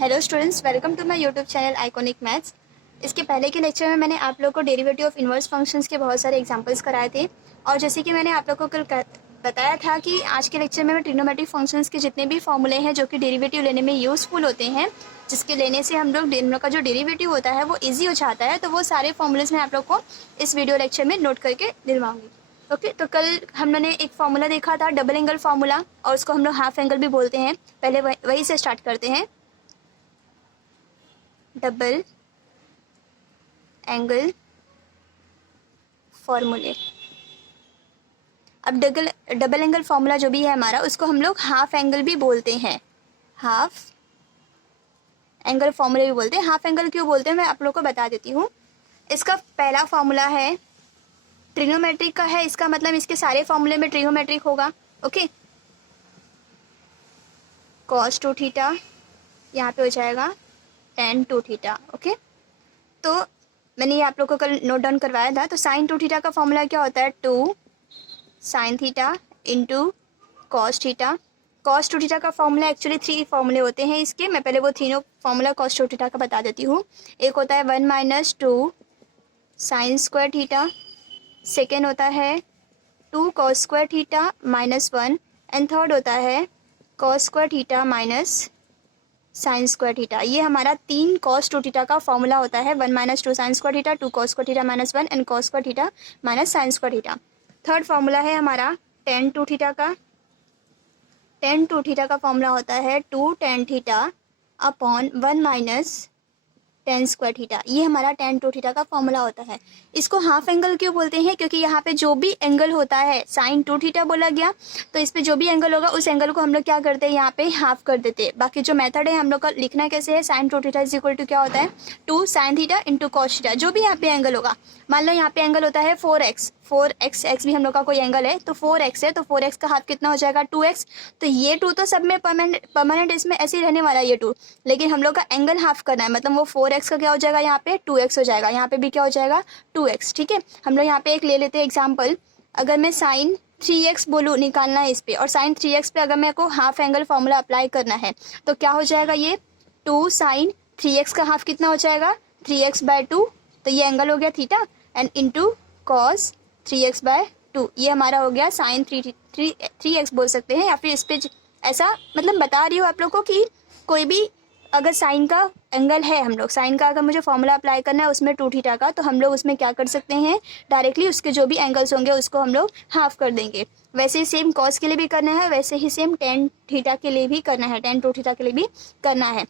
Hello students, welcome to my YouTube channel iconic maths. इसके पहले के लेक्चर में मैंने आप लोग को डेरिवेटिव ऑफ इनवर्स फंक्शंस के बहुत सारे एग्जांपल्स कराए थे। और जैसे कि मैंने आप लोग को कल बताया था कि आज के लेक्चर में मैं ट्रिग्नोमेट्रिक फंक्शंस के जितने भी फॉर्मूले हैं जो कि डेरिवेटिव लेने में यूज़फुल होते हैं, जिसके लेने से हम लोग का जो डेरिवेटिव होता है वो ईजी हो जाता है, तो वो सारे फॉर्मूलेज मैं आप लोग को इस वीडियो लेक्चर में नोट करके दिलवाऊंगी। ओके, तो कल हमने एक फार्मूला देखा था डबल एंगल फार्मूला, और उसको हम लोग हाफ एंगल भी बोलते हैं। पहले वही से स्टार्ट करते हैं। डबल एंगल फॉर्मूले। अब डबल एंगल फॉर्मूला जो भी है हमारा, उसको हम लोग हाफ एंगल भी बोलते हैं। हाफ एंगल फॉर्मूले भी बोलते हैं। हाफ एंगल क्यों बोलते हैं मैं आप लोग को बता देती हूँ। इसका पहला फॉर्मूला है ट्रिग्नोमेट्रिक का है, इसका मतलब इसके सारे फॉर्मूले में ट्रिग्नोमेट्रिक होगा। ओके, cos 2 थीटा यहाँ पे हो जाएगा tan 2 थीटा। ओके, तो मैंने ये आप लोग को कल नोट डाउन करवाया था। तो sin 2 थीटा का फॉर्मूला क्या होता है? 2 sin theta into cos theta. cos 2 theta का फॉर्मूला एक्चुअली 3 फॉर्मूले होते हैं इसके। मैं पहले वो तीनों फॉर्मूला cos 2 थीटा का बता देती हूँ। एक होता है 1 minus 2 sign square theta, second होता है 2 cos square theta minus 1, and third होता है cos square theta minus sign square theta. ये हमारा 3 cos 2 थीटा का फॉर्मूला होता है। 1 minus 2 sign square theta, 2 cos square theta minus 1 and cos square theta minus sign square theta. Third formula है हमारा tan 2 theta का। tan 2 थीटा का formula होता है 2 tan theta upon 1 minus tan square theta. ये हमारा tan 2 थीटा का formula होता है। इसको हाफ एंगल क्यों बोलते हैं? क्योंकि यहाँ पे जो भी एंगल होता है, sin 2 थीटा बोला गया, तो इस पे जो भी एंगल होगा उस एंगल को हम लोग क्या करते हैं, यहाँ पे हाफ कर देते हैं। बाकी जो मेथड है हम लोग का लिखना कैसे है, sin 2 theta is equal to क्या होता है 2 sin theta into cos theta. जो भी यहाँ पे एंगल होगा, मान लो यहाँ पे एंगल होता है 4x, x भी हम लोग का कोई एंगल है, तो 4x है, तो 4x का हाफ कितना हो जाएगा 2x। तो ये 2 तो सब में परमानेंट इसमें ऐसे ही रहने वाला है ये 2, लेकिन हम लोग का एंगल हाफ करना है, मतलब वो 4x का क्या हो जाएगा, यहाँ पे 2x हो जाएगा, यहाँ पे भी क्या हो जाएगा 2x। ठीक है, हम लोग यहाँ पे एक ले लेते हैं एग्जाम्पल। अगर मैं साइन 3x बोलूँ निकालना है इस पे, और साइन 3x पे अगर मेरे को हाफ एंगल फॉर्मूला अप्लाई करना है, तो क्या हो जाएगा, ये 2 साइन 3x का हाफ कितना हो जाएगा 3x/2, तो ये एंगल हो गया theta, and into cos 3x/2, ये हमारा हो गया साइन 3x बोल सकते हैं। या फिर इस पे ऐसा मतलब बता रही हूँ आप लोग को कि कोई भी अगर साइन का एंगल है, हम लोग साइन का अगर मुझे फॉर्मूला अप्लाई करना है उसमें 2 थीटा का, तो हम लोग उसमें क्या कर सकते हैं, डायरेक्टली उसके जो भी एंगल्स होंगे उसको हम लोग हाफ कर देंगे। वैसे ही सेम कॉस के लिए भी करना है, वैसे ही सेम tan थीटा के लिए भी करना है, tan 2 थीटा के लिए भी करना है।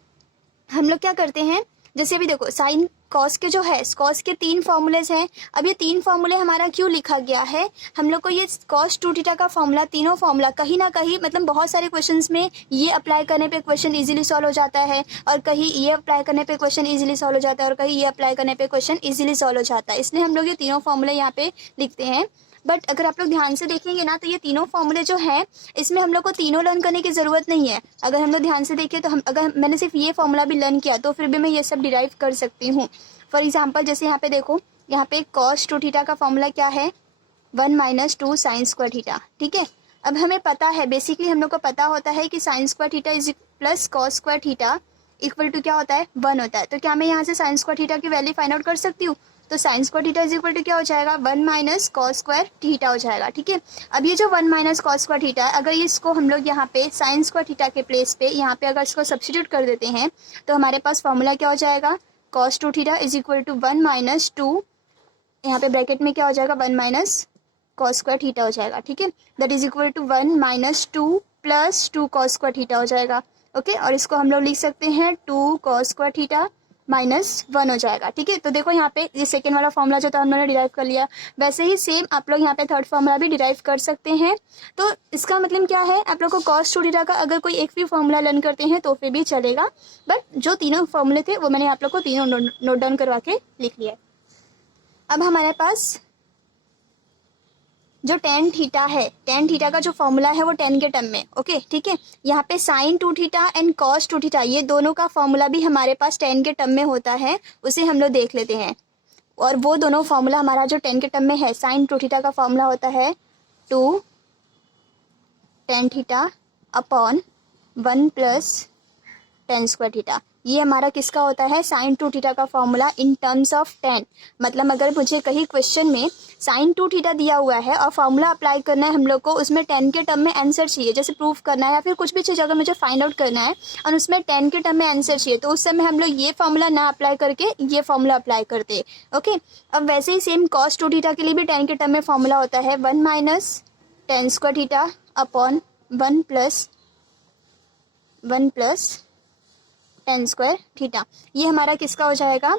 हम लोग क्या करते हैं, जैसे अभी देखो साइन कॉस के जो है, कॉस के 3 फॉर्मूलेज हैं। अब ये 3 फॉर्मूले हमारा क्यों लिखा गया है, हम लोग को ये cos 2 थीटा का फॉर्मूला, तीनों फॉर्मूला कहीं ना कहीं मतलब बहुत सारे क्वेश्चंस में ये अप्लाई करने पे क्वेश्चन इजीली सॉल्व हो जाता है, और कहीं ये अप्लाई करने पे क्वेश्चन इजीली सॉल्व हो जाता है, और कहीं ये अप्लाई करने पे क्वेश्चन इजीली सॉल्व हो जाता है। इसलिए हम लोग ये तीनों फॉर्मूले यहाँ पे लिखते हैं। बट अगर आप लोग ध्यान से देखेंगे ना, तो ये तीनों फॉर्मूले जो हैं, इसमें हम लोग को तीनों लर्न करने की ज़रूरत नहीं है। अगर हम लोग ध्यान से देखें तो अगर मैंने सिर्फ ये फॉर्मूला भी लर्न किया तो फिर भी मैं ये सब डिराइव कर सकती हूँ। फॉर एग्जाम्पल जैसे यहाँ पे देखो, यहाँ पे cos 2 थीटा का फॉर्मूला क्या है, 1 माइनस 2 साइन स्क्वायर थीटा। ठीक है, अब हमें पता है, बेसिकली हम लोग को पता होता है कि sine square theta is plus cos square theta equal to क्या होता है 1 होता है। तो क्या मैं यहाँ से साइन स्क्वायर थीटा की वैल्यू फाइंड आउट कर सकती हूँ? तो sine square theta is equal to क्या हो जाएगा 1 माइनस कॉस स्क्वायर थीटा हो जाएगा। ठीक है, अब ये जो 1 माइनस कॉस स्क्वायर थीटा है, अगर इसको हम लोग यहाँ पे साइन स्क्वायर थीटा के प्लेस पे यहाँ पे अगर इसको सब्स्टिट्यूट कर देते हैं, तो हमारे पास फॉर्मूला क्या हो जाएगा, cos 2 theta is equal to 1 minus 2, यहाँ पे ब्रैकेट में क्या हो जाएगा 1 माइनस कॉस स्क्वायर थीटा हो जाएगा। ठीक है, that is equal to 1 minus 2 plus 2 cos square theta हो जाएगा। ओके, और इसको हम लोग लिख सकते हैं 2 कॉस स्क्वायर थीटा माइनस 1 हो जाएगा। ठीक है, तो देखो यहाँ पे ये सेकेंड वाला फॉर्मूला जो था हम लोगों ने डिराइव कर लिया, वैसे ही सेम आप लोग यहाँ पे थर्ड फॉर्मूला भी डिराइव कर सकते हैं। तो इसका मतलब क्या है, आप लोग को cos 2 थीटा का अगर कोई एक भी फॉर्मूला लर्न करते हैं तो फिर भी चलेगा, बट जो तीनों फॉर्मूले थे वो मैंने आप लोग को तीनों नोट डाउन करवा के लिख लिया है। अब हमारे पास जो tan थीटा है, tan थीटा का जो फॉर्मूला है वो tan के टर्म में। ओके, ठीक है, यहाँ पे sin 2 theta and cos 2 theta ये दोनों का फॉर्मूला भी हमारे पास tan के टर्म में होता है, उसे हम लोग देख लेते हैं। और वो दोनों फॉर्मूला हमारा जो tan के टर्म में है, sin 2 थीटा का फॉर्मूला होता है 2 tan theta upon 1 plus ten square theta. ये हमारा किसका होता है, साइन 2 थीटा का फॉर्मूला इन टर्म्स ऑफ 10। मतलब अगर मुझे कहीं क्वेश्चन में साइन 2 थीटा दिया हुआ है और फॉर्मूला अप्लाई करना है हम लोग को, उसमें 10 के टर्म में आंसर चाहिए, जैसे प्रूफ करना है या फिर कुछ भी चीज़ अगर मुझे फाइंड आउट करना है और उसमें 10 के टर्म में आंसर चाहिए, तो उस समय हम लोग ये फॉर्मूला ना अप्लाई करके ये फॉर्मूला अप्लाई करते। ओके, अब वैसे ही सेम कॉस 2 थीटा के लिए भी 10 के टर्म में फॉर्मूला होता है 1 minus ten square theta upon 1 plus ten square theta. ये हमारा किसका हो जाएगा,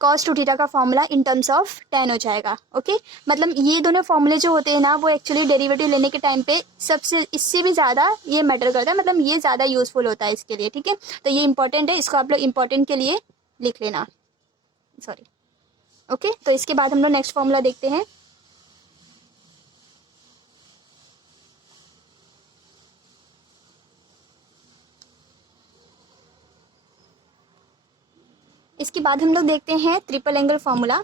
कॉस 2 थीटा का फॉर्मूला इन टर्म्स ऑफ 10 हो जाएगा। ओके, मतलब ये दोनों फॉर्मूले जो होते हैं ना, वो एक्चुअली डेरिवेटिव लेने के टाइम पे सबसे इससे भी ज़्यादा ये मैटर करता है, मतलब ये ज़्यादा यूजफुल होता है इसके लिए। ठीक है, तो ये इंपॉर्टेंट है, इसको आप लोग इंपॉर्टेंट के लिए लिख लेना, सॉरी। ओके, तो इसके बाद हम लोग नेक्स्ट फॉर्मूला देखते हैं। इसके बाद हम लोग देखते हैं triple angle formula.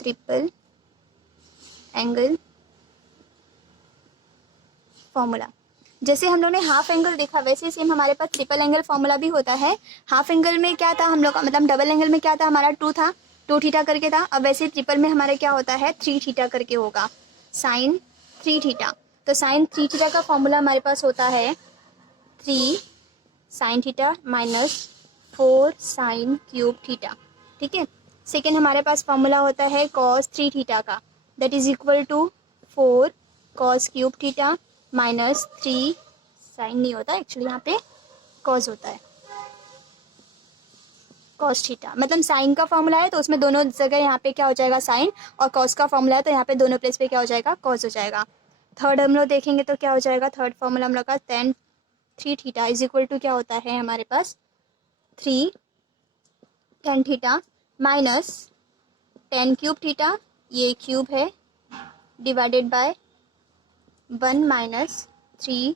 Triple angle formula, जैसे हम लोग ने हाफ एंगल देखा वैसे सेम हमारे पास ट्रिपल एंगल फॉर्मूला भी होता है। हाफ एंगल में क्या था हम लोग का, मतलब डबल एंगल में क्या था हमारा 2 था, 2 थीटा करके था। अब वैसे ट्रिपल में हमारे क्या होता है 3 थीटा करके होगा, साइन 3 थीटा। तो साइन 3 थीटा का फॉर्मूला हमारे पास होता है 3 sine theta minus 4 sine cube theta. ठीक है, सेकेंड हमारे पास फॉर्मूला होता है कॉस 3 थीटा का, that is equal to 4 cos cube theta minus 3 sine नहीं होता एक्चुअली, यहाँ पे कॉस होता है, कॉस थीटा। मतलब साइन का फॉर्मूला है तो उसमें दोनों जगह यहाँ पे क्या हो जाएगा साइन, और कॉस का फॉर्मूला है तो यहाँ पे दोनों प्लेस पे क्या हो जाएगा कॉस हो जाएगा। थर्ड हम लोग देखेंगे तो क्या हो जाएगा, थर्ड फॉर्मूला हम लोग का tan 3 theta is equal to क्या होता है हमारे पास 3 tan theta minus 10 cube theta, ये क्यूब है, divided by 1 minus 3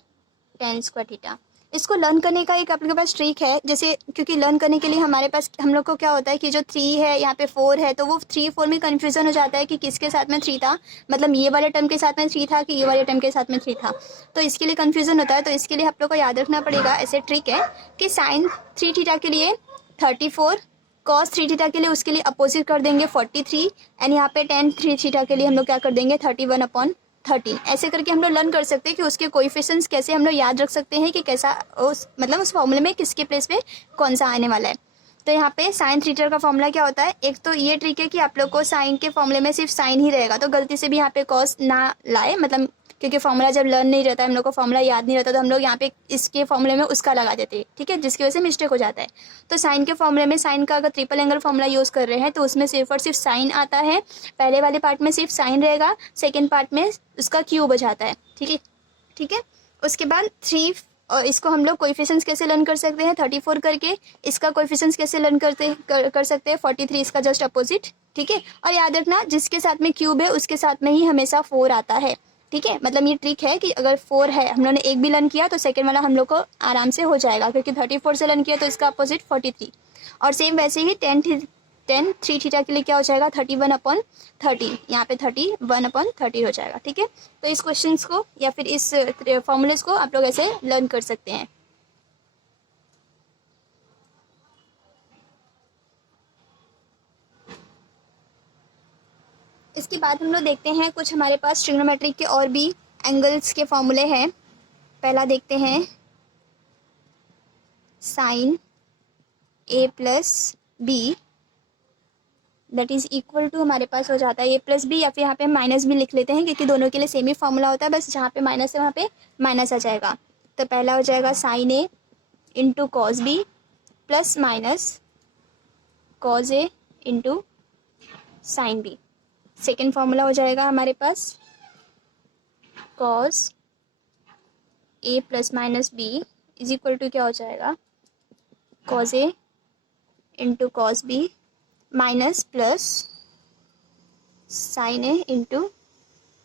tan square theta. इसको लर्न करने का एक आप लोगों के पास ट्रिक है, जैसे क्योंकि लर्न करने के लिए हमारे पास हम लोग को क्या होता है कि जो 3 है यहाँ पे 4 है, तो वो 3 4 में कन्फ्यूजन हो जाता है कि किसके साथ में 3 था, मतलब ये वाले टर्म के साथ में 3 था कि ये वाले टर्म के साथ में 3 था, तो इसके लिए कन्फ्यूजन होता है। तो इसके लिए आप लोग को याद रखना पड़ेगा, ऐसे ट्रिक है कि साइन 3 थीटा के लिए 34, कॉस 3 थीटा के लिए उसके लिए अपोजिट कर देंगे 43, एंड यहाँ पे टेन 3 थीटा के लिए हम लोग क्या कर देंगे 31/13। ऐसे करके हम लोग लर्न कर सकते हैं कि उसके कोएफिशिएंट्स कैसे हम लोग याद रख सकते हैं कि कैसा उस मतलब उस फॉर्मूले में किसके प्लेस पे कौन सा आने वाला है। तो यहाँ पे साइन थीटा का फॉर्मूला क्या होता है, एक तो ये ट्रिक है कि आप लोग को साइन के फॉर्मूले में सिर्फ साइन ही रहेगा, तो गलती से भी यहाँ पे कॉस ना लाए, मतलब क्योंकि फॉर्मूला जब लर्न नहीं रहता है, हम लोग को फॉर्मूला याद नहीं रहता, तो हम लोग यहाँ पे इसके फॉर्मूले में उसका लगा देते हैं। ठीक है, जिसकी वजह से मिस्टेक हो जाता है। तो साइन के फॉर्मूले में साइन का अगर ट्रिपल एंगल फॉर्मूला यूज़ कर रहे हैं तो उसमें सिर्फ और सिर्फ साइन आता है, पहले वाले पार्ट में सिर्फ साइन रहेगा, सेकेंड पार्ट में उसका क्यूब हो जाता है। ठीक है, ठीक है। उसके बाद 3 और इसको हम लोग कोएफिशिएंट्स कैसे लर्न कर सकते हैं 34 करके, इसका कोएफिशिएंट्स कैसे लर्न कर सकते हैं 43, इसका जस्ट अपोजिट। ठीक है, और याद रखना जिसके साथ में क्यूब है उसके साथ में ही हमेशा 4 आता है। ठीक है, मतलब ये ट्रिक है कि अगर 4 है हम लोगों ने एक भी लर्न किया तो सेकेंड वाला हम लोग को आराम से हो जाएगा, क्योंकि 34 से लर्न किया तो इसका अपोजिट 43। और सेम वैसे ही 10 3 थीटा के लिए क्या हो जाएगा 31/13, यहाँ पे 31/13 हो जाएगा। ठीक है, तो इस क्वेश्चन को या फिर इस फॉर्मूलेस को आप लोग ऐसे लर्न कर सकते हैं। इसके बाद हम लोग देखते हैं कुछ हमारे पास ट्रिग्नोमेट्रिक के और भी एंगल्स के फॉर्मूले हैं। पहला देखते हैं sine a plus B, that is equal to हमारे पास हो जाता है a प्लस बी, या फिर यहाँ पे माइनस भी लिख लेते हैं क्योंकि दोनों के लिए सेम ही फॉर्मूला होता है, बस जहाँ पे माइनस है वहाँ पे माइनस आ जाएगा। तो पहला हो जाएगा sine a into cos B plus minus cos a into sine B. Second formula हो जाएगा हमारे पास cos a plus minus B is equal to क्या हो जाएगा cos a into cos B minus plus sine A into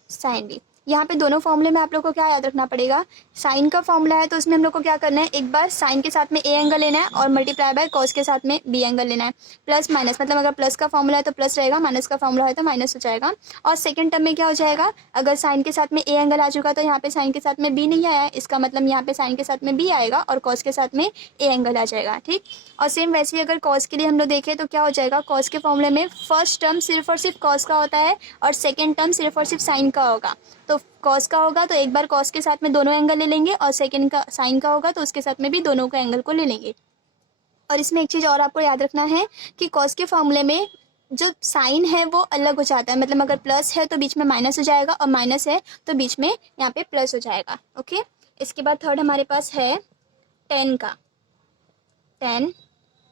sine B. यहाँ पे दोनों फॉर्मूले में आप लोग को क्या याद रखना पड़ेगा, साइन का फॉर्मूला है तो उसमें हम लोग को क्या करना है, एक बार साइन के साथ में ए एंगल लेना है और मल्टीप्लाई बाय कॉस के साथ में बी एंगल लेना है। प्लस माइनस, मतलब अगर प्लस का फॉर्मूला है तो प्लस रहेगा, माइनस का फॉर्मूला है तो माइनस हो जाएगा। और सेकंड टर्म में क्या हो जाएगा, अगर साइन के साथ में ए एंगल आ चुका तो यहाँ पे साइन के साथ में बी नहीं आया है, इसका मतलब यहाँ पे साइन के साथ में बी आएगा और कॉस के साथ में ए एंगल आ जाएगा। ठीक, और सेम वैसे ही अगर कॉस के लिए हम लोग देखें तो क्या हो जाएगा, कॉस के फॉर्मूले में फर्स्ट टर्म सिर्फ और सिर्फ कॉस का होता है और सेकेंड टर्म सिर्फ और सिर्फ साइन का होगा। तो कॉस का होगा तो एक बार कॉस के साथ में दोनों एंगल ले लेंगे और सेकंड का साइन का होगा तो उसके साथ में भी दोनों का एंगल को ले लेंगे। और इसमें एक चीज़ और आपको याद रखना है कि कॉस के फॉर्मूले में जो साइन है वो अलग हो जाता है, मतलब अगर प्लस है तो बीच में माइनस हो जाएगा और माइनस है तो बीच में यहाँ पे प्लस हो जाएगा। ओके, इसके बाद थर्ड हमारे पास है टेन का, tan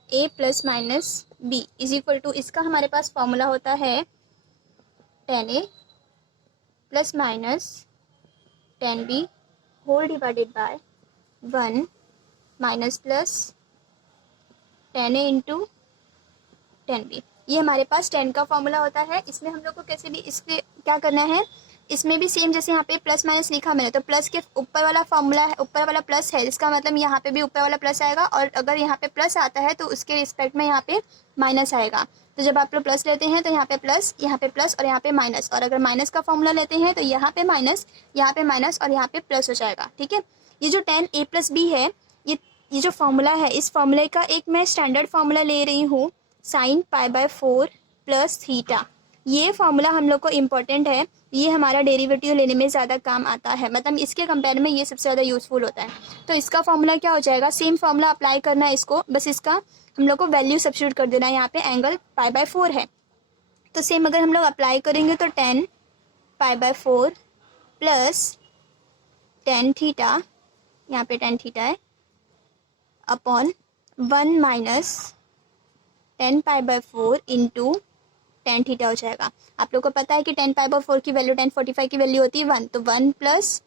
A plus minus B is equal to, इसका हमारे पास फॉर्मूला होता है tan A plus minus tan B whole divided by one minus plus tan A into tan B. ये हमारे पास टेन का फॉर्मूला होता है। इसमें हम लोग को कैसे भी इसके क्या करना है, इसमें भी सेम जैसे यहाँ पे प्लस माइनस लिखा मैंने, तो प्लस के ऊपर वाला फॉर्मूला है, ऊपर वाला प्लस है, इसका मतलब यहाँ पे भी ऊपर वाला प्लस आएगा और अगर यहाँ पे प्लस आता है तो उसके रिस्पेक्ट में यहाँ पे माइनस आएगा। तो जब आप लोग प्लस लेते हैं तो यहाँ पे प्लस और यहाँ पे माइनस, और अगर माइनस का फॉर्मूला लेते हैं तो यहाँ पे माइनस और यहाँ पे प्लस हो जाएगा। ठीक है, ये जो टेन ए प्लस बी है, ये जो फॉर्मूला है, इस फॉर्मूले का एक मैं स्टैंडर्ड फॉर्मूला ले रही हूँ, sine pi by 4 plus theta. ये फॉर्मूला हम लोग को इम्पोर्टेंट है, ये हमारा डेरिवेटिव लेने में ज़्यादा काम आता है, मतलब इसके कंपेयर में ये सबसे ज़्यादा यूज़फुल होता है। तो इसका फॉर्मूला क्या हो जाएगा, सेम फॉर्मूला अप्लाई करना है इसको, बस इसका हम लोग को वैल्यू सब्स्टिट्यूट कर देना है। यहाँ पे एंगल पाई बाय 4 है तो सेम अगर हम लोग अप्लाई करेंगे तो 10 पाई बाय 4 प्लस 10 थीटा, यहाँ पे 10 थीटा है, upon 1 minus 10 pi by 4 into 10 theta हो जाएगा। आप लोग को पता है कि 10 पाई बाय 4 की वैल्यू 1045 की वैल्यू होती है 1, तो 1 प्लस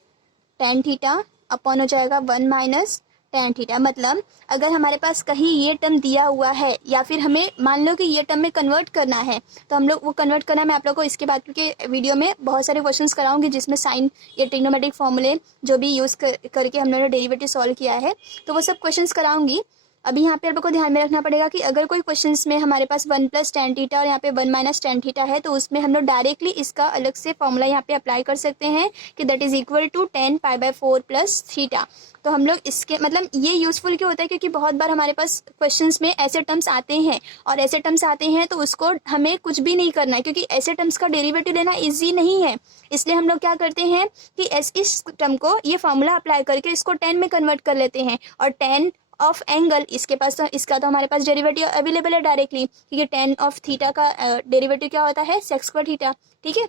10 थीटा अपॉन हो जाएगा 1 माइनस 10 थीटा। मतलब अगर हमारे पास कहीं ये टर्म दिया हुआ है या फिर हमें मान लो कि ये टर्म में कन्वर्ट करना है तो हम लोग वो कन्वर्ट करना, मैं आप लोग को इसके बाद के वीडियो में बहुत सारे क्वेश्चंस कराऊंगी जिसमें साइन या ट्रिग्नोमेट्रिक फॉर्मूले जो भी यूज़ करके हम लोगों ने डेरिवेटिव सॉल्व किया है, तो वो सब क्वेश्चंस कराऊंगी। अभी यहाँ पे आप लोग को ध्यान में रखना पड़ेगा कि अगर कोई क्वेश्चंस में हमारे पास 1 प्लस 10 थीटा और यहाँ पे 1 माइनस 10 थीटा है तो उसमें हम लोग डायरेक्टली इसका अलग से फॉर्मूला यहाँ पे अप्लाई कर सकते हैं कि that is equal to 10 pi by 4 plus theta. तो हम लोग इसके मतलब ये यूज़फुल क्यों होता है, क्योंकि बहुत बार हमारे पास क्वेश्चंस में ऐसे टर्म्स आते हैं और ऐसे टर्म्स आते हैं तो उसको हमें कुछ भी नहीं करना है, क्योंकि ऐसे टर्म्स का डेरिवेटिव लेना ईजी नहीं है। इसलिए हम लोग क्या करते हैं कि इस टर्म को ये फॉर्मूला अप्लाई करके इसको 10 में कन्वर्ट कर लेते हैं, और 10 ऑफ एंगल इसके पास तो इसका तो हमारे पास डेरिवेटिव अवेलेबल है डायरेक्टली, क्योंकि 10 ऑफ थीटा का डेरिवेटिव क्या होता है, सेक्स स्क्वायर थीटा। ठीक है,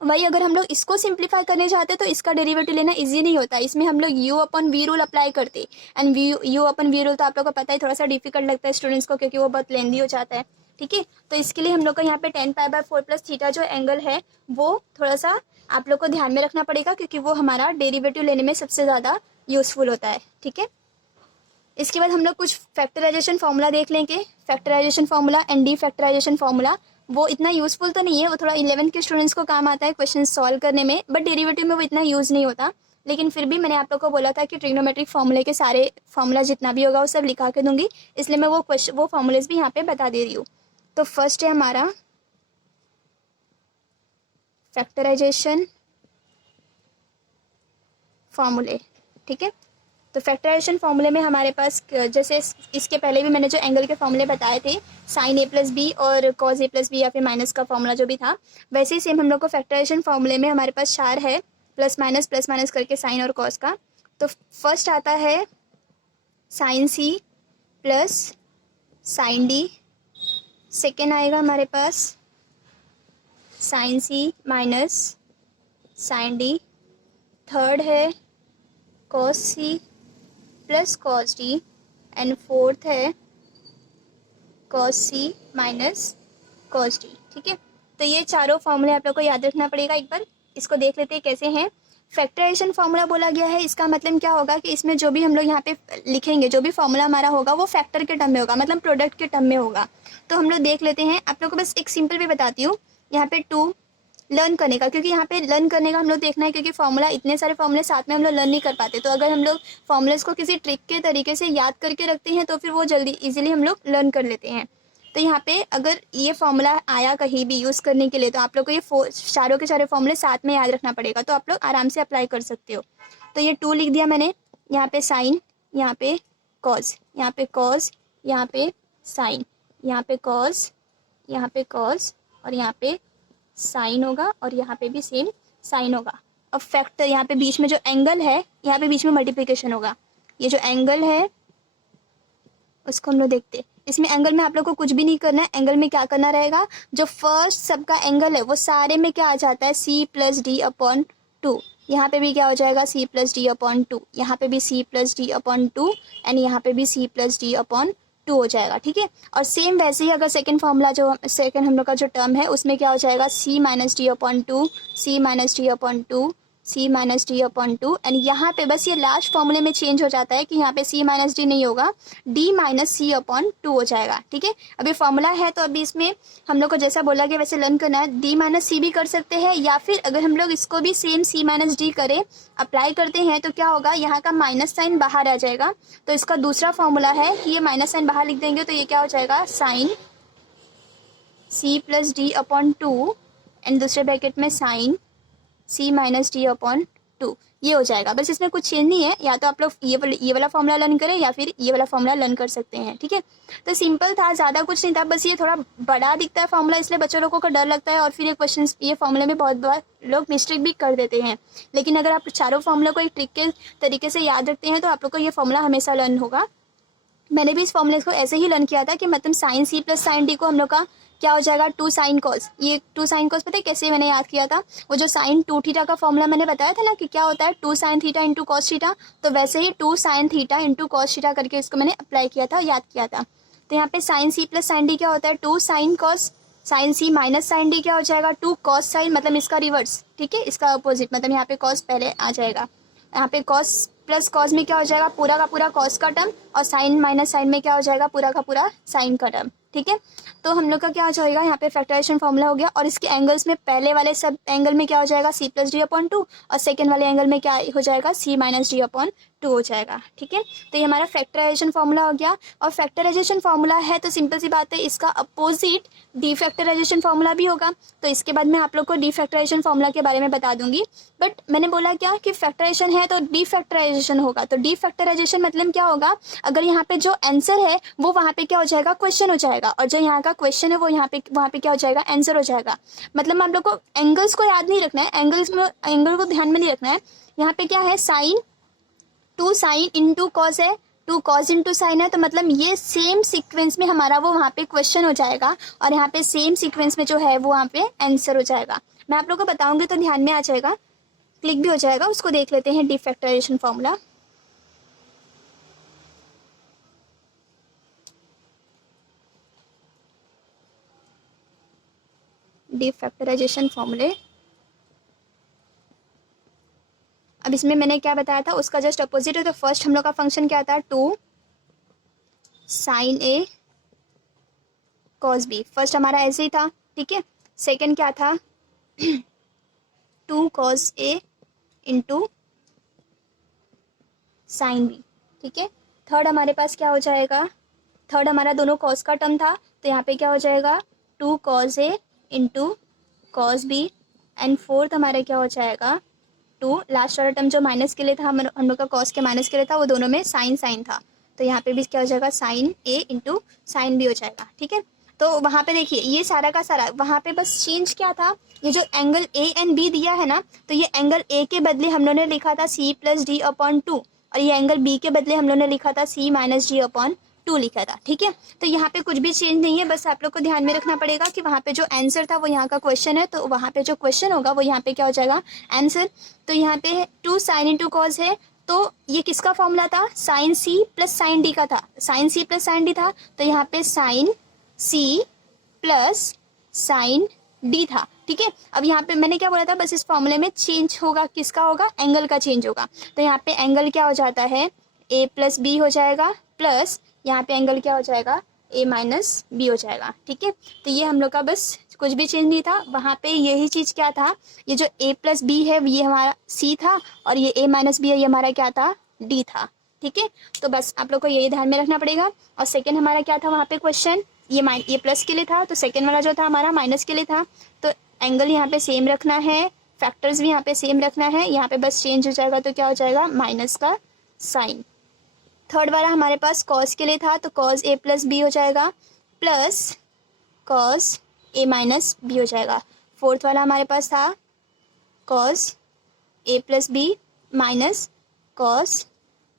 वही अगर हम लोग इसको सिंप्लीफाई करने चाहते तो इसका डेरिवेटिव लेना इजी नहीं होता, इसमें हम लोग u अपन v रूल अप्लाई करते। And u upon v rule तो आप लोग को पता है थोड़ा सा डिफिकल्ट लगता है स्टूडेंट्स को, क्योंकि वो बहुत लेंदी हो जाता है। ठीक है, तो इसके लिए हम लोग का यहाँ पे 10 पाई बाय 4 प्लस थीटा जो एंगल है वो थोड़ा सा आप लोग को ध्यान में रखना पड़ेगा, क्योंकि वो हमारा डेरिवेटिव लेने में सबसे ज़्यादा यूजफुल होता है। ठीक है, इसके बाद हम लोग कुछ फैक्टराइजेशन फार्मूला देख लेंगे। Factorization formula and de factorization formula, वो इतना यूजफुल तो नहीं है, वो थोड़ा 11th के स्टूडेंट्स को काम आता है क्वेश्चन सॉल्व करने में, बट डेरिवेटिव में वो इतना यूज़ नहीं होता। लेकिन फिर भी मैंने आप लोग को बोला था कि ट्रिग्नोमेट्रिक फार्मूले के सारे फार्मूला जितना भी होगा वो सब लिखा के दूंगी, इसलिए मैं वो फार्मूलेज भी यहाँ पे बता दे रही हूँ। तो फर्स्ट है हमारा फैक्टराइजेशन फार्मूले। ठीक है, तो फैक्टराइजेशन फार्मूले में हमारे पास जैसे इसके पहले भी मैंने जो एंगल के फार्मूले बताए थे, साइन ए प्लस बी और कॉस ए प्लस बी या फिर माइनस का फार्मूला जो भी था, वैसे ही सेम हम लोग को फैक्टराइजेशन फार्मूले में हमारे पास 4 है, प्लस माइनस करके साइन और कॉस का। तो फर्स्ट आता है sine C plus sine D, second आएगा हमारे पास sine C minus sine D, third है cos C plus cos D, and fourth है cos C minus cos D. ठीक है, तो ये चारों फॉर्मूले आप लोग को याद रखना पड़ेगा। एक बार इसको देख लेते हैं कैसे हैं। फैक्टराइजेशन फार्मूला बोला गया है, इसका मतलब क्या होगा कि इसमें जो भी हम लोग यहाँ पे लिखेंगे, जो भी फार्मूला हमारा होगा वो फैक्टर के टर्म में होगा, मतलब प्रोडक्ट के टर्म में होगा। तो हम लोग देख लेते हैं, आप लोग को बस एक सिंपल भी बताती हूँ। यहाँ पे 2 लर्न करने का, क्योंकि यहाँ पे लर्न करने का हम लोग देखना है, क्योंकि फॉर्मूला इतने सारे फॉर्मूले साथ में हम लोग लर्न नहीं कर पाते। तो अगर हम लोग फॉर्मूलेस को किसी ट्रिक के तरीके से याद करके रखते हैं तो फिर वो जल्दी इजीली हम लोग लर्न कर लेते हैं। तो यहाँ पे अगर ये फॉर्मूला आया कहीं भी यूज़ करने के लिए तो आप लोग को ये चारों के सारे फॉर्मूले साथ में याद रखना पड़ेगा, तो आप लोग आराम से अप्लाई कर सकते हो। तो ये 2 लिख दिया मैंने, यहाँ पे साइन, यहाँ पे कॉज, यहाँ पे कॉज, यहाँ पे साइन, यहाँ पे कॉज, यहाँ पे कॉज और यहाँ पे साइन होगा और यहाँ पे भी सेम साइन होगा। अब फैक्टर यहाँ पे बीच में जो एंगल है, यहाँ पे बीच में मल्टीप्लिकेशन होगा। ये जो एंगल है उसको हम लोग देखते हैं। इसमें एंगल में आप लोग को कुछ भी नहीं करना है। एंगल में क्या करना रहेगा, जो फर्स्ट सबका एंगल है वो सारे में क्या आ जाता है, सी प्लस डी अपॉन 2। यहाँ पे भी क्या हो जाएगा, सी प्लस डी अपॉन 2, यहाँ पे भी C plus D upon 2 and यहाँ पे भी सी प्लस डी अपॉन 2 हो जाएगा। ठीक है, और सेम वैसे ही अगर सेकंड फॉर्मूला जो सेकंड हम लोग का जो टर्म है उसमें क्या हो जाएगा, C minus D upon 2, C minus D upon 2, C minus D upon 2 and यहाँ पे बस ये लास्ट फॉर्मूले में चेंज हो जाता है कि यहाँ पे सी माइनस डी नहीं होगा, डी माइनस सी अपॉन 2 हो जाएगा। ठीक है, अभी फॉर्मूला है तो अभी इसमें हम लोग को जैसा बोला गया वैसे लर्न करना है। डी माइनस सी भी कर सकते हैं या फिर अगर हम लोग इसको भी सेम सी माइनस डी करें अप्लाई करते हैं तो क्या होगा, यहाँ का माइनस साइन बाहर आ जाएगा। तो इसका दूसरा फॉर्मूला है कि ये माइनस साइन बाहर लिख देंगे तो ये क्या हो जाएगा, sine C plus D upon 2 and दूसरे ब्रैकेट में sine C minus D upon 2, ये हो जाएगा। बस इसमें कुछ चेंज नहीं है, या तो आप लोग ये वाला फॉर्मूला लर्न करें या फिर ये वाला फॉर्मूला लर्न कर सकते हैं। ठीक है, तो सिंपल था, ज़्यादा कुछ नहीं था, बस ये थोड़ा बड़ा दिखता है फॉर्मूला इसलिए बच्चों लोगों को डर लगता है और फिर ये क्वेश्चन ये फॉर्मूले में बहुत बार लोग मिस्टेक भी कर देते हैं। लेकिन अगर आप चारों फॉर्मूला को एक ट्रिक के तरीके से याद रखते हैं तो आप लोग को ये फॉर्मूला हमेशा लर्न होगा। मैंने भी इस फॉर्मूले को ऐसे ही लर्न किया था कि मतलब sine C plus sine D को हम लोग का क्या हो जाएगा, 2 साइन कॉस। ये 2 साइन कॉस पता है कैसे मैंने याद किया था, वो जो साइन 2 थीटा का फॉर्मूला मैंने बताया था ना कि क्या होता है 2 sine theta into cos theta, तो वैसे ही 2 sine theta into cos theta करके इसको मैंने अप्लाई किया था, याद किया था। तो यहाँ पे sine C plus sine D क्या होता है, 2 sine cos, sine C minus sine D क्या हो जाएगा, 2 कॉस साइन, मतलब इसका रिवर्स। ठीक है, इसका अपोजिट, मतलब यहाँ पे कॉस पहले आ जाएगा, यहाँ पे कॉस प्लस कॉस में क्या हो जाएगा, पूरा का पूरा कॉस का टर्म, और साइन माइनस साइन में क्या हो जाएगा, पूरा का पूरा साइन का टर्म। ठीक है, तो हम लोग का क्या हो जाएगा, यहाँ पे फैक्टराइजेशन फॉर्मूला हो गया। और इसके एंगल्स में पहले वाले सब एंगल में क्या हो जाएगा, सी प्लस डी अपॉन 2 और सेकेंड वाले एंगल में क्या हो जाएगा, सी माइनस डी अपॉन 2 हो जाएगा। ठीक है, तो ये हमारा फैक्टराइजेशन फॉर्मूला हो गया। और फैक्टराइजेशन फॉर्मूला है तो सिंपल सी बात है, इसका अपोजिट डीफैक्टराइजेशन फॉर्मूला भी होगा। तो इसके बाद मैं आप लोग को डीफैक्टराइजेशन फॉर्मूला के बारे में बता दूंगी। बट मैंने बोला क्या कि फैक्टराइजेशन है तो डीफैक्टराइजेशन होगा। तो डीफैक्टराइजेशन मतलब क्या होगा, अगर यहाँ पे जो आंसर है वो वहाँ पे क्या हो जाएगा, क्वेश्चन हो जाएगा, और जो यहाँ का क्वेश्चन है वो यहाँ पे वहाँ पे क्या हो जाएगा, आंसर हो जाएगा। मतलब आप लोग को एंगल्स को याद नहीं रखना है, एंगल को ध्यान में नहीं रखना है। यहाँ पे क्या है, साइन 2 साइन इंटू कॉस है, 2 कॉस इंटू साइन है, तो मतलब ये सेम सीक्वेंस में हमारा वो वहाँ पे क्वेश्चन हो जाएगा और यहाँ पे सेम सीक्वेंस में जो है वो वहाँ पे आंसर हो जाएगा। मैं आप लोग को बताऊंगी तो ध्यान में आ जाएगा, क्लिक भी हो जाएगा। उसको देख लेते हैं डीफैक्टराइजेशन फॉर्मूला। डीफैक्टराइजेशन फॉर्मूले, अब इसमें मैंने क्या बताया था उसका जस्ट अपोजिट है। तो फर्स्ट हम लोग का फंक्शन क्या था, 2 साइन ए कॉस बी, फर्स्ट हमारा ऐसे ही था। ठीक है, सेकंड क्या था 2 cos A into sine B. ठीक है, थर्ड हमारे पास क्या हो जाएगा, थर्ड हमारा दोनों कॉस का टर्म था तो यहाँ पे क्या हो जाएगा 2 cos A into cos B and fourth हमारा क्या हो जाएगा 2, लास्ट वाला टर्म जो माइनस के लिए था, हम लोग का कॉस के माइनस के लिए था, वो दोनों में साइन साइन था तो यहाँ पे भी क्या हो जाएगा sign A into sine B हो जाएगा। ठीक है, तो वहाँ पे देखिए ये सारा का सारा वहाँ पे बस चेंज क्या था, ये जो एंगल ए एंड बी दिया है ना, तो ये एंगल ए के बदले हम लोगों ने लिखा था सी प्लस डी अपॉन 2 और ये एंगल बी के बदले हम लोगों ने लिखा था सी माइनस डी अपॉन 2 लिखा था। ठीक है, तो यहाँ पे कुछ भी चेंज नहीं है, बस आप लोग को ध्यान में रखना पड़ेगा कि वहाँ पे जो आंसर था वो यहाँ का क्वेश्चन है, तो वहाँ पे जो क्वेश्चन होगा वो यहाँ पे क्या हो जाएगा आंसर। तो यहाँ पे 2 साइन इंटू कॉस है, तो ये किसका फॉर्मूला था, sine C plus sine D का था, sine C plus sine D था, तो यहाँ पे sine C plus sine D था। ठीक है, अब यहाँ पे मैंने क्या बोला था, बस इस फॉर्मूले में चेंज होगा, किसका होगा, एंगल का चेंज होगा। तो यहाँ पे एंगल क्या हो जाता है, ए प्लस बी हो जाएगा, प्लस यहाँ पे एंगल क्या हो जाएगा, ए माइनस बी हो जाएगा। ठीक है, तो ये हम लोग का बस कुछ भी चेंज नहीं था, वहाँ पे यही चीज़ क्या था, ये जो a प्लस बी है ये हमारा c था, और ये a माइनस बी है ये हमारा क्या था, d था। ठीक है, तो बस आप लोग को यही ध्यान में रखना पड़ेगा। और सेकेंड हमारा क्या था वहाँ पे क्वेश्चन, ये प्लस के लिए था, तो सेकेंड वाला जो था हमारा माइनस के लिए था। तो एंगल यहाँ पे सेम रखना है, फैक्टर्स भी यहाँ पे सेम रखना है, यहाँ पे बस चेंज हो जाएगा तो क्या हो जाएगा, माइनस का साइन। थर्ड वाला हमारे पास कॉस के लिए था, तो कॉस a प्लस बी हो जाएगा plus cos a minus B हो जाएगा। फोर्थ वाला हमारे पास था cos a plus B minus cos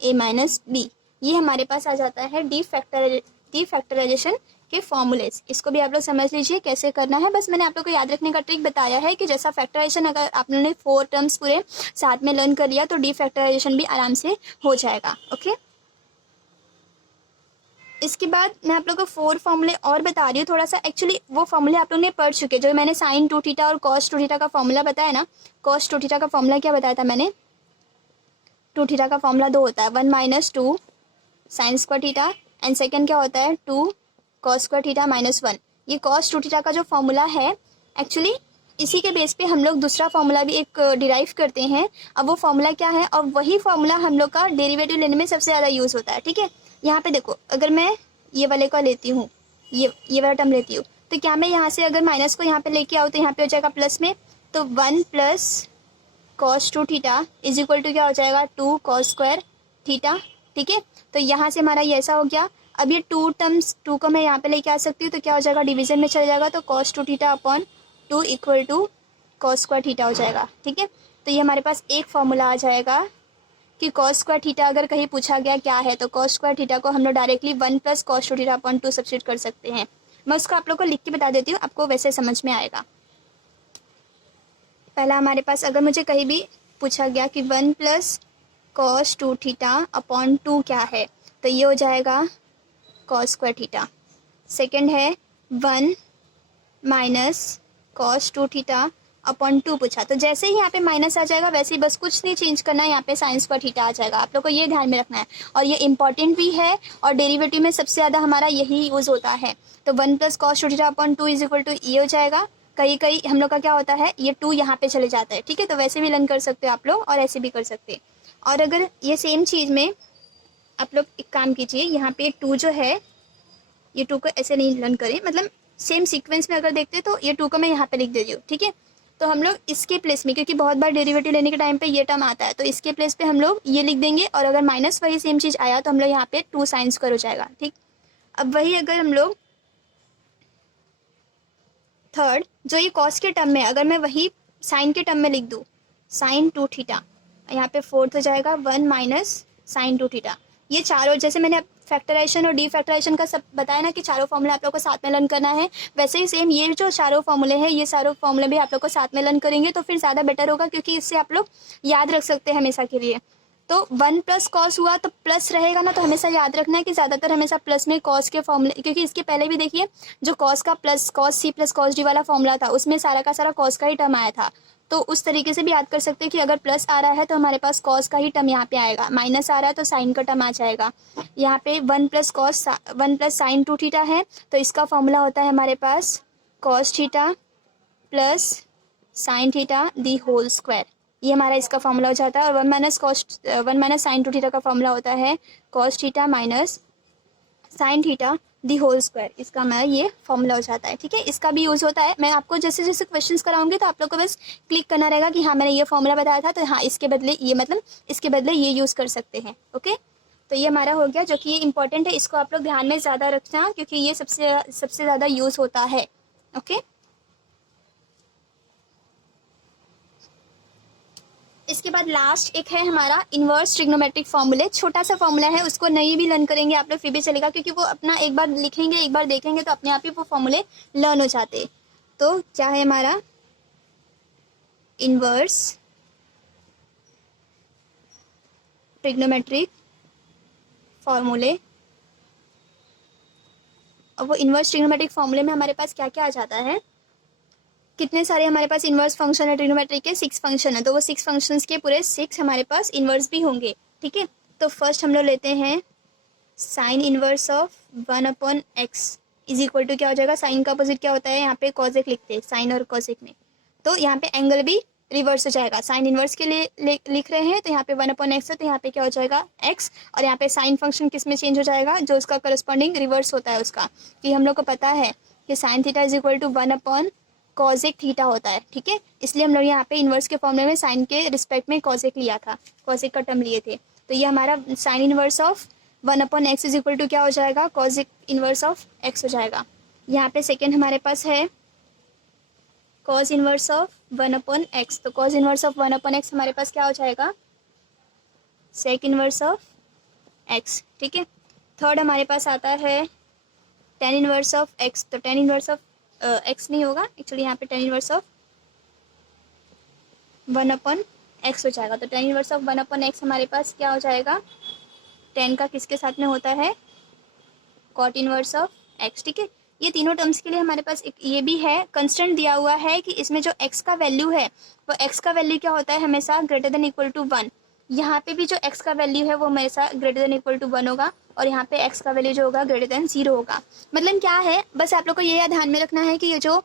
a minus B. ये हमारे पास आ जाता है डी फैक्टराइजेशन के फॉर्मूलेस। इसको भी आप लोग समझ लीजिए कैसे करना है। बस मैंने आप लोग को याद रखने का ट्रिक बताया है कि जैसा फैक्टराइजेशन अगर आप लोगों ने 4 टर्म्स पूरे साथ में लर्न कर लिया तो डी फैक्टराइजेशन भी आराम से हो जाएगा। ओके, इसके बाद मैं आप लोग को 4 फॉर्मूले और बता रही हूँ। थोड़ा सा एक्चुअली वो फॉर्मूले आप लोग ने पढ़ चुके, जो मैंने साइन 2 थीटा और कॉस 2 थीटा का फॉर्मूला बताया ना। कॉस 2 थीटा का फॉर्मूला क्या बताया था मैंने, 2 थीटा का फॉर्मूला 2 होता है, 1 minus 2 sign square theta, and second क्या होता है 2 कॉस स्क्वायर थीटा माइनस 1। ये कॉस 2 थीटा का जो फॉर्मूला है एक्चुअली इसी के बेस पे हम लोग दूसरा फॉर्मूला भी एक डिराइव करते हैं। अब वो फॉर्मूला क्या है, और वही फॉर्मूला हम लोग का डेरिवेटिव लेने में सबसे ज़्यादा यूज़ होता है। ठीक है, यहाँ पे देखो, अगर मैं ये वाले का लेती हूँ, ये वाला टर्म लेती हूँ, तो क्या मैं यहाँ से अगर माइनस को यहाँ पे लेके आऊँ तो यहाँ पे हो जाएगा प्लस में, तो 1 plus cos 2 theta is equal to क्या हो जाएगा 2 कॉस स्क्वायर थीटा। ठीक है, तो यहाँ से हमारा ये ऐसा हो गया। अब ये 2 टर्म्स 2 को मैं यहाँ पे लेके आ सकती हूँ, तो क्या हो जाएगा डिवीजन में चल जाएगा, तो cos 2 theta upon 2 equal to cos square theta हो जाएगा। ठीक है, तो ये हमारे पास एक फॉर्मूला आ जाएगा कि कॉस स्क्वायर थीटा अगर कहीं पूछा गया क्या है, तो कॉस स्क्वायर थीटा को हम लोग directly 1 plus cos 2 theta upon 2 substitute कर सकते हैं। मैं उसको आप लोग को लिख के बता देती हूँ, आपको वैसे समझ में आएगा। पहला हमारे पास अगर मुझे कहीं भी पूछा गया कि 1 प्लस कॉस 2 थीटा अपॉन 2 क्या है, तो ये हो जाएगा कॉस स्क्वायर थीटा। सेकेंड है 1 माइनस कॉस 2 थीटा अपॉन 2 पूछा, तो जैसे ही यहाँ पे माइनस आ जाएगा वैसे ही बस कुछ नहीं चेंज करना है, यहाँ पे साइन स्क्वायर थीटा आ जाएगा। आप लोग को ये ध्यान में रखना है, और ये इंपॉर्टेंट भी है, और डेरिवेटिव में सबसे ज़्यादा हमारा यही यूज़ होता है। तो 1 plus cos 2 theta upon 2 is equal to ये हो जाएगा। कहीं कहीं हम लोग का क्या होता है, ये 2 यहाँ पे चले जाता है। ठीक है, तो वैसे भी लर्न कर सकते हो आप लोग, और ऐसे भी कर सकते हैं। और अगर ये सेम चीज़ में आप लोग एक काम कीजिए, यहाँ पे 2 जो है, ये 2 को ऐसे नहीं लर्न करें, मतलब सेम सीक्वेंस में अगर देखते तो ये 2 को मैं यहाँ पे लिख दे रही हूँ। ठीक है, तो हम लोग इसके प्लेस में, क्योंकि बहुत बार डेरिवेटिव लेने के टाइम पे ये टर्म आता है, तो इसके प्लेस पे हम लोग ये लिख देंगे, और अगर माइनस वही सेम चीज़ आया तो हम लोग यहाँ पे 2 साइन स्क्वायर हो जाएगा। ठीक, अब वही अगर हम लोग थर्ड जो ये कॉस के टर्म में, अगर मैं वही साइन के टर्म में लिख दूँ साइन 2 थीटा, यहाँ पे फोर्थ हो जाएगा 1 माइनस साइन 2 थीटा। ये चारों, जैसे मैंने फैक्टराइजेशन और डी फैक्टराइजेशन का सब बताया ना कि चारों फॉर्मूले आप लोग को साथ में लर्न करना है, वैसे ही सेम ये जो चारों फॉर्मूले हैं ये सारों फॉर्मूले भी आप लोग को साथ में लर्न करेंगे तो फिर ज़्यादा बेटर होगा, क्योंकि इससे आप लोग याद रख सकते हैं हमेशा के लिए। तो 1 प्लस कॉस हुआ तो प्लस रहेगा ना, तो हमेशा याद रखना है कि ज़्यादातर हमेशा प्लस में कॉस के फॉर्मूले, क्योंकि इसके पहले भी देखिए जो कॉस का plus cos C plus cos D वाला फॉर्मूला था उसमें सारा का सारा कॉस का ही टर्म आया था। तो उस तरीके से भी याद कर सकते हैं कि अगर प्लस आ रहा है तो हमारे पास कॉस का ही टर्म यहाँ पे आएगा, माइनस आ रहा है तो साइन का टर्म आ जाएगा। यहाँ पे 1 plus cos 1 plus sine 2 theta है, तो इसका फॉर्मूला होता है हमारे पास cos theta plus sine theta the whole square. ये हमारा इसका फॉर्मूला हो जाता है। और 1 माइनस साइन 2 थीटा का फॉर्मूला होता है cos theta minus sine theta the whole square. इसका हमारा ये फॉर्मूला हो जाता है। ठीक है, इसका भी यूज़ होता है। मैं आपको जैसे जैसे क्वेश्चंस कराऊंगी तो आप लोग को बस क्लिक करना रहेगा कि हाँ मैंने ये फॉर्मूला बताया था, तो हाँ इसके बदले ये, मतलब इसके बदले ये यूज़ कर सकते हैं। ओके, तो ये हमारा हो गया, जो कि ये इंपॉर्टेंट है, इसको आप लोग ध्यान में ज़्यादा रखना क्योंकि ये सबसे ज़्यादा यूज़ होता है। ओके, इसके बाद लास्ट एक है हमारा इन्वर्स ट्रिग्नोमेट्रिक फॉर्मूले। छोटा सा फॉर्मूला है, उसको नहीं भी लर्न करेंगे आप लोग फिर भी चलेगा, क्योंकि वो अपना एक बार लिखेंगे एक बार देखेंगे तो अपने आप ही वो फॉर्मूले लर्न हो जाते। तो क्या है हमारा इन्वर्स ट्रिग्नोमेट्रिक फॉर्मूले। और वो इन्वर्स ट्रिग्नोमेट्रिक फॉर्मूले में हमारे पास क्या क्या आ जाता है, कितने सारे हमारे पास इन्वर्स फंक्शन है ट्रिग्नोमेट्रिक के, 6 फंक्शन है, तो वो 6 फंक्शंस के पूरे 6 हमारे पास इन्वर्स भी होंगे। ठीक है, तो फर्स्ट हम लोग लेते हैं sine inverse of 1/x is equal to क्या हो जाएगा, साइन का अपोजिट क्या होता है, यहाँ पे कॉजेक लिखते हैं साइन और कॉजेक में, तो यहाँ पे एंगल भी रिवर्स हो जाएगा। साइन इनवर्स के लिए लिख रहे हैं तो यहाँ पे 1/x है, तो यहाँ पे क्या हो जाएगा x, और यहाँ पे साइन फंक्शन किस में चेंज हो जाएगा, जो उसका करस्पॉन्डिंग रिवर्स होता है उसका, कि हम लोग को पता है कि sine theta is equal to 1/cosec theta होता है, ठीक है। इसलिए हम लोग यहाँ पे इनवर्स के फॉर्मूले में साइन के रिस्पेक्ट में कॉसेक लिया था, कॉसेक का टर्म लिए थे, तो ये हमारा sine inverse of 1/x is equal to क्या हो जाएगा, कॉसेक इनवर्स ऑफ x हो जाएगा। यहाँ पे सेकेंड हमारे पास है cos इनवर्स ऑफ 1/x, तो cos इनवर्स ऑफ 1/x हमारे पास क्या हो जाएगा, sec इनवर्स ऑफ x, ठीक है। थर्ड हमारे पास आता है tan इनवर्स ऑफ x, तो tan इनवर्स ऑफ x नहीं होगा एक्चुअली, यहाँ पे tan इनवर्स ऑफ 1/x हो जाएगा, तो tan इनवर्स ऑफ 1/x हमारे पास क्या हो जाएगा, tan का किसके साथ में होता है, cot इनवर्स ऑफ x, ठीक है। ये तीनों टर्म्स के लिए हमारे पास एक ये भी है, कंस्टेंट दिया हुआ है कि इसमें जो x का वैल्यू है वो x का वैल्यू क्या होता है, हमेशा ग्रेटर देन इक्वल टू 1। यहाँ पे भी जो x का वैल्यू है वो हमेशा ग्रेटर देन इक्वल टू 1 होगा, और यहाँ पे x का वैल्यू जो होगा ग्रेटर देन 0 होगा। मतलब क्या है, बस आप लोग को ये ध्यान में रखना है कि ये जो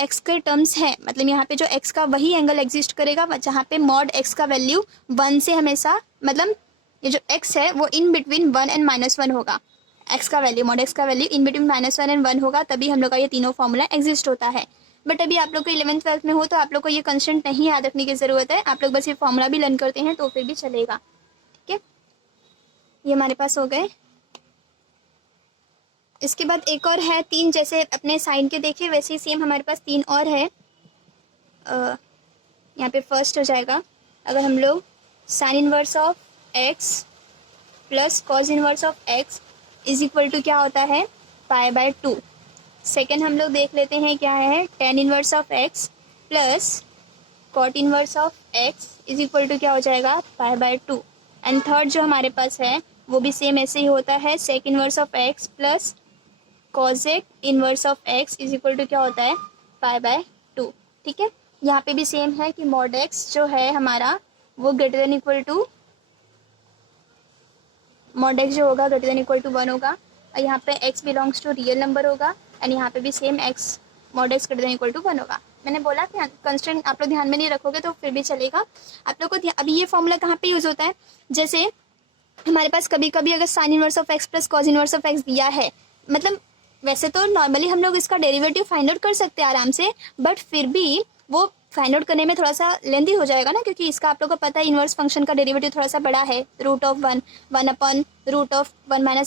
x के टर्म्स हैं, मतलब यहाँ पे जो x का वही एंगल एग्जिस्ट करेगा जहाँ पे मॉड x का वैल्यू 1 से हमेशा, मतलब ये जो x है वो इन बिटवीन 1 एंड -1 होगा, x का वैल्यू मॉड x का वैल्यू इन बिटवीन -1 एंड 1 होगा, तभी हम लोग का ये तीनों फॉर्मूला एग्जिस्ट होता है। बट अभी आप लोग को 11th 12th में हो तो आप लोग को ये कंस्टेंट नहीं याद रखने की ज़रूरत है, आप लोग बस ये फॉर्मूला भी लर्न करते हैं तो फिर भी चलेगा, ठीक है। ये हमारे पास हो गए। इसके बाद एक और है, तीन जैसे अपने साइन के देखे वैसे ही सेम हमारे पास तीन और है। यहाँ पे फर्स्ट हो जाएगा, अगर हम लोग sine inverse of x plus cos inverse of x is equal to क्या होता है, π/2। सेकेंड हम लोग देख लेते हैं क्या है, tan inverse of x plus cot inverse of x is equal to क्या हो जाएगा, π/2। एंड थर्ड जो हमारे पास है वो भी सेम ऐसे ही होता है, sec inverse of x plus cosec inverse of x is equal to क्या होता है, π/2, ठीक है। यहाँ पे भी सेम है कि मॉड x जो है हमारा वो greater than equal to, mod x जो होगा ग्रेटर देन इक्वल टू 1 होगा, और यहाँ पे x belongs to real number होगा, एंड यहाँ पे भी same x mod x greater than equal to 1 होगा। मैंने बोला कि कंस्टेंट आप लोग ध्यान में नहीं रखोगे तो फिर भी चलेगा। आप लोग को अभी ये फॉर्मूला कहाँ पे यूज़ होता है, जैसे हमारे पास कभी कभी अगर sign inverse of x plus cos inverse of x दिया है, मतलब वैसे तो नॉर्मली हम लोग इसका डेरिवेटिव फाइंड आउट कर सकते हैं आराम से, बट फिर भी वो फाइंड आउट करने में थोड़ा सा लेंथी हो जाएगा ना, क्योंकि इसका आप लोग को पता है इनवर्स फंक्शन का डेरिवेटिव थोड़ा सा बड़ा है, √1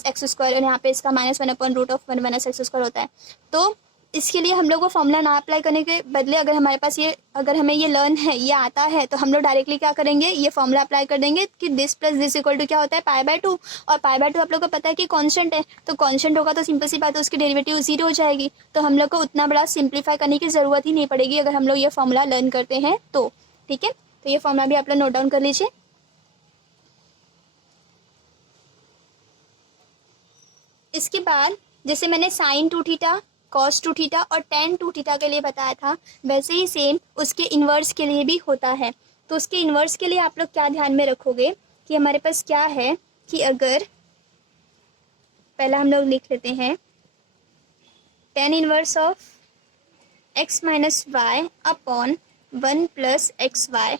x², और यहाँ पे इसका -1/√1 होता है। तो इसके लिए हम लोग को फॉर्मूला ना अप्लाई करने के बदले अगर हमारे पास ये, अगर हमें ये लर्न है, ये आता है, तो हम लोग डायरेक्टली क्या करेंगे, ये फॉर्मूला अप्लाई कर देंगे कि this plus this equal to क्या होता है, π/2, और π/2 आप लोग को पता है कि कांस्टेंट है, तो कांस्टेंट होगा तो सिंपल सी बात है उसकी डेरिवेटिव 0 हो जाएगी, तो हम लोग को उतना बड़ा सिंप्लीफाई करने की ज़रूरत ही नहीं पड़ेगी अगर हम लोग ये फॉर्मूला लर्न करते हैं तो, ठीक है। तो ये फॉर्मूला भी आप लोग नोट डाउन कर लीजिए। इसके बाद जैसे मैंने साइन 2 थीटा, cos 2 थीटा और tan 2 थीटा के लिए बताया था, वैसे ही सेम उसके इन्वर्स के लिए भी होता है। तो उसके इन्वर्स के लिए आप लोग क्या ध्यान में रखोगे कि हमारे पास क्या है कि अगर पहला हम लोग लिख लेते हैं tan inverse of x minus y upon 1 plus x y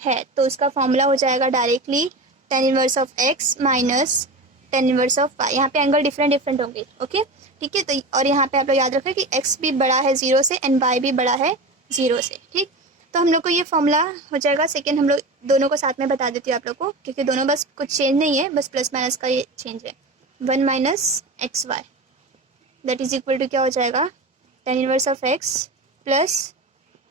है, तो उसका फॉर्मूला हो जाएगा directly tan inverse of x minus tan inverse of y। यहाँ पे एंगल डिफरेंट होंगे, ओके, ठीक है। तो और यहाँ पे आप लोग याद रखें कि x भी बड़ा है 0 से एंड y भी बड़ा है 0 से, ठीक। तो हम लोग को ये फॉर्मूला हो जाएगा। सेकेंड हम लोग दोनों को साथ में बता देती हूँ आप लोग को, क्योंकि दोनों बस कुछ चेंज नहीं है, बस प्लस माइनस का ये चेंज है। 1 minus x y that is equal to क्या हो जाएगा, tan inverse of x plus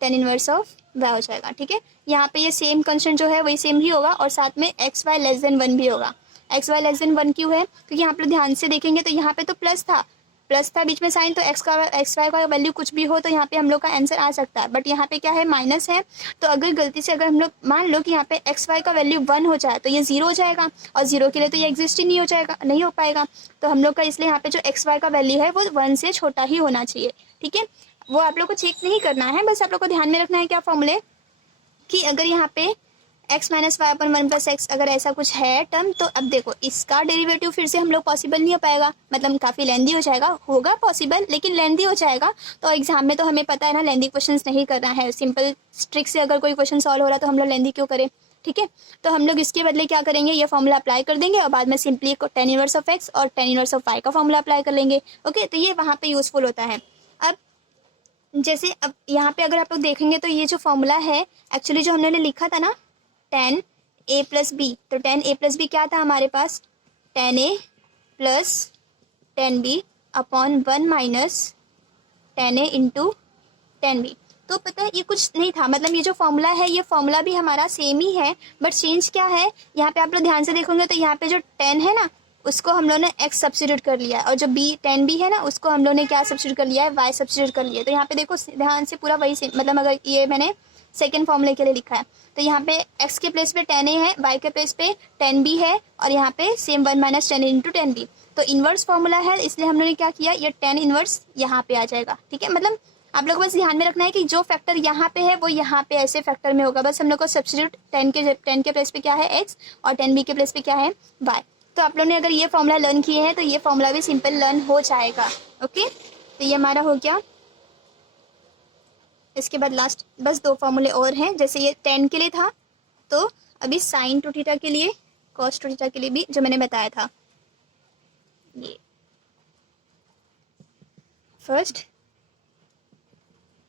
tan inverse of y हो जाएगा, ठीक है। यहाँ पे ये सेम कंस्टेंट जो है वही सेम ही होगा, और साथ में एक्स वाई लेस देन 1 भी होगा। एक्स वाई लेस देन 1 क्यों है, क्योंकि यहाँ पे ध्यान से देखेंगे तो यहाँ पे तो प्लस था बीच में साइन, तो एक्स वाई का वैल्यू कुछ भी हो तो यहाँ पे हम लोग का आंसर आ सकता है, बट यहाँ पे क्या है, माइनस है। तो अगर गलती से अगर हम लोग मान लो कि यहाँ पे एक्स वाई का वैल्यू 1 हो जाए तो ये 0 हो जाएगा, और 0 के लिए तो ये एग्जिस्ट ही नहीं हो जाएगा, नहीं हो पाएगा। तो हम लोग का इसलिए यहाँ पे जो एक्स वाई का वैल्यू है वो 1 से छोटा ही होना चाहिए, ठीक है। वो आप लोग को चेक नहीं करना है, बस आप लोग को ध्यान में रखना है क्या फॉर्मूले, कि अगर यहाँ पे x माइनस वाई अपन 1 प्लस एक्स अगर ऐसा कुछ है टर्म, तो अब देखो इसका डेरिवेटिव फिर से हम लोग पॉसिबल नहीं हो पाएगा, मतलब काफ़ी लेंदी हो जाएगा, होगा पॉसिबल लेकिन लेंदी हो जाएगा। तो एग्जाम में तो हमें पता है ना लेंदी क्वेश्चंस नहीं करना है, सिंपल ट्रिक से अगर कोई क्वेश्चन सॉल्व हो रहा है तो हम लोग लेंदी क्यों करें, ठीक है। तो हम लोग इसके बदले क्या करेंगे, ये फॉर्मूला अप्लाई कर देंगे और बाद में simply tan inverse of x और tan इनवर्स ऑफ वाई का फॉर्मूला अप्लाई कर लेंगे। ओके, तो ये वहाँ पे यूजफुल होता है। अब जैसे अब यहाँ पे अगर आप लोग देखेंगे तो ये जो फॉर्मूला है एक्चुअली जो हमने लिखा था ना tan a प्लस बी, तो tan a प्लस बी क्या था हमारे पास, tan a plus tan b upon 1 minus tan a into tan b। तो पता है ये कुछ नहीं था, मतलब ये जो फॉर्मूला है ये फॉर्मूला भी हमारा सेम ही है, बट चेंज क्या है, यहाँ पे आप लोग ध्यान से देखोगे तो यहाँ पे जो tan है ना उसको हम लोग ने x सब्स्टिट्यूट कर लिया है, और जो b tan b है ना उसको हम लोग ने क्या सब्स्टिट्यूट कर लिया है, y सब्स्टिट्यूट कर लिया है। तो यहाँ पे देखो ध्यान से पूरा वही सेम, मतलब अगर ये मैंने सेकेंड फॉर्मूले के लिए लिखा है तो यहाँ पे x के प्लेस पे tan a है, y के प्लेस पे tan b है, और यहाँ पे same 1 minus tan a into tan b। तो इन्वर्स फॉर्मूला है इसलिए हम लोग ने क्या किया, ये tan इन्वर्स यहाँ पे आ जाएगा, ठीक है। मतलब आप लोग को बस ध्यान में रखना है कि जो फैक्टर यहाँ पे है वो यहाँ पे ऐसे फैक्टर में होगा, बस हम लोग को सब्स्टिट्यूट tan के प्लेस पे क्या है x और tan b के प्लेस पे क्या है y। तो आप लोग ने अगर ये फॉर्मूला लर्न किए हैं तो ये फॉर्मूला भी सिंपल लर्न हो जाएगा। ओके, तो ये हमारा हो गया। इसके बाद लास्ट बस 2 फॉर्मूले और हैं, जैसे ये tan के लिए था तो अभी sin टू थीटा के लिए, cos टू थीटा के लिए भी जो मैंने बताया था। ये first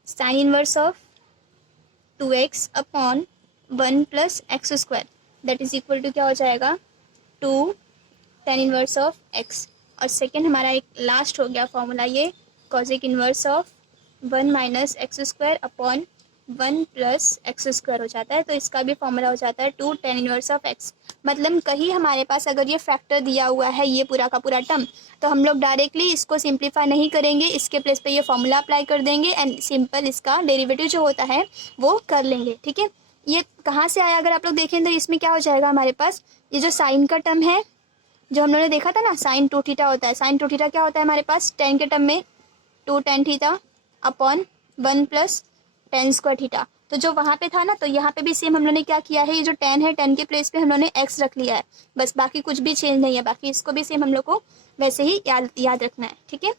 sine inverse of 2x upon 1 plus X square that is equal to क्या हो जाएगा 2 tan इनवर्स ऑफ x। और सेकेंड हमारा एक लास्ट हो गया फॉर्मूला ये cos inverse of 1 minus X square upon 1 plus X square हो जाता है, तो इसका भी फॉर्मूला हो जाता है 2 tan इनवर्स ऑफ x। मतलब कहीं हमारे पास अगर ये फैक्टर दिया हुआ है ये पूरा का पूरा टर्म, तो हम लोग डायरेक्टली इसको सिंप्लीफाई नहीं करेंगे, इसके प्लेस पे ये फॉर्मूला अप्लाई कर देंगे एंड सिंपल इसका डेरिवेटिव जो होता है वो कर लेंगे, ठीक है। ये कहाँ से आया, अगर आप लोग देखें तो इसमें क्या हो जाएगा हमारे पास, ये जो साइन का टर्म है जो हम लोगों ने देखा था ना साइन टू थीटा होता है, साइन टू थीटा क्या होता है हमारे पास tan के टर्म में 2 tan theta upon 1 plus tan square theta. तो जो वहाँ पे था ना तो यहाँ पे भी सेम हम लोगों ने क्या किया है, ये जो tan है tan के प्लेस पे हम लोगों ने x रख लिया है, बस बाकी कुछ भी चेंज नहीं है, बाकी इसको भी सेम हम लोग को वैसे ही याद रखना है, ठीक है।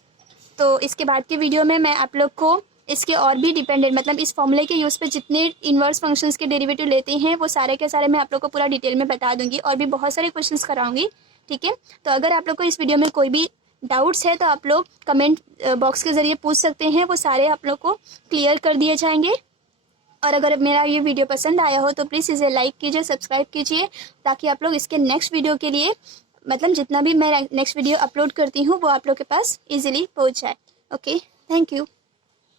तो इसके बाद के वीडियो में मैं आप लोग को इसके और भी डिपेंडेंट मतलब इस फॉर्मूले के यूज़ पे जितने इन्वर्स फंक्शंस के डेरिवेटिव लेते हैं वो सारे के सारे मैं आप लोग को पूरा डिटेल में बता दूंगी और भी बहुत सारे क्वेश्चंस कराऊंगी, ठीक है। तो अगर आप लोग को इस वीडियो में कोई भी डाउट्स है तो आप लोग कमेंट बॉक्स के ज़रिए पूछ सकते हैं, वो सारे आप लोग को क्लियर कर दिए जाएंगे। और अगर मेरा ये वीडियो पसंद आया हो तो प्लीज़ इसे लाइक कीजिए, सब्सक्राइब कीजिए, ताकि आप लोग इसके नेक्स्ट वीडियो के लिए मतलब जितना भी मैं नेक्स्ट वीडियो अपलोड करती हूँ वो आप लोग के पास ईजिली पहुँच जाए। Okay, thank you.